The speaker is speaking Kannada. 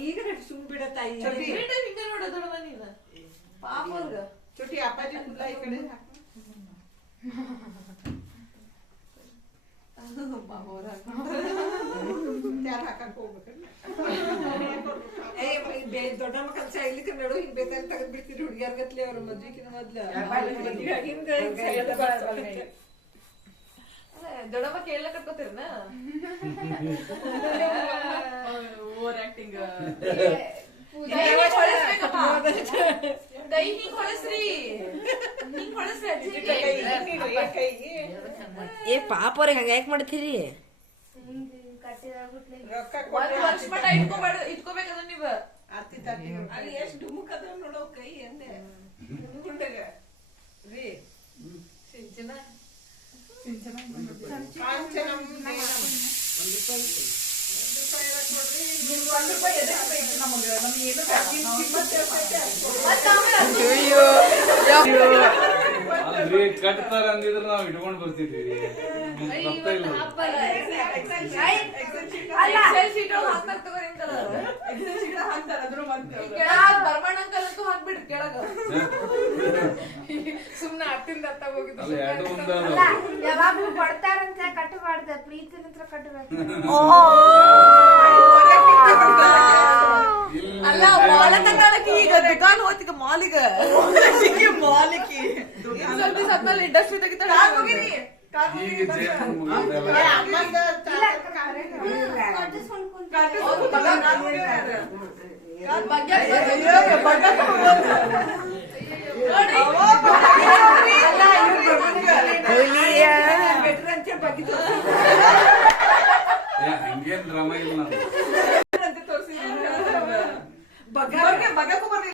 ಈಗ ಸುಮ್ ಬಿಡತ್ತಾಯಿ ನೋಡೋದೊಡದ ನೀನ ಪಾಪ ಅವ್ರಗ ಚೋಟಿ ಅಪ್ಪಾಜಿ ಕುಲ್ಲ ಈ ಕಡೆ ಹಾಕಕ್ ಹೋಗ್ಬೇಕು ದೊಡ್ಡ ಮಕ್ಕಳ ಸಾಯ್ಲಿಕ್ಕೆ ನಡು ಹಿಂಗ್ ಬೇಕಾದ್ರೆ ತಗದ್ ಬಿಡ್ತೀರಿ ಹುಡುಗಿಯರ್ಗತ್ಲೆ ಅವ್ರ ಮದ್ವಿಕಿನ ಮೊದ್ಲ ದೊಡ್ಡಮ್ಮ ಕೇಳಲ ಕಟ್ಕೋತೀರನ ಓವರ್ ಆಕ್ಟಿಂಗ್ ಕೈ ಹಿಂಗ್ ಹೊಳಸ್ರಿ ಹಿಂಗ್ ಹೊಳಸ್ರಿ ಏ ಪಾಪ ಅವ್ರಿಗೆ ಹಂಗ ಯಾಕೆ ಮಾಡ್ತೀರಿ ವರ್ಷ ಮಟ ಇಟ್ಕೋಬೇಕದ ನೀವ ಅಲ್ಲಿ ಎಷ್ಟ್ ಡುಮುಕ್ ಅದ ನೋಡೋ ಕೈ ಅಂದೆ ರೀ ಸಿಂಚನ ಕಟ್ತಾರ ಅಂದಿದ್ರೆ ನಾವ್ ಇಟ್ಕೊಂಡ್ ಬರ್ತಿದ್ವಿ ಹಾಕ್ಬಿಡ್ರಿ ಕೆಳಗ ಸುಮ್ನೆ ಹತ್ತಿಂದ ಹತ್ತ ಹೋಗಿದ್ದು ಯಾವಾಗ್ಲೂ ಕೊಡ್ತಾರಂತ ಕಟ್ಟಬಾರ್ದ ಪ್ರೀತಿ ನಂತರ ಕಟ್ಟಬೇಕು ಅಲ್ಲ ಮಾಲ ತಗೊಳಕ್ಕೆ ಈಗ ದುಕಾನ್ ಹೋತಿಗೆ ಮಾಲಿಗೆ ಮಾಲಿಗೆ ಸ್ವಲ್ಪ ಸತ್ನಲ್ಲಿ ಇಂಡಸ್ಟ್ರಿ ತೆಗಿತಾಳೆ ಹಂಗೇನ್ ಡ್ರಾಮಾ ಇಲ್ಲ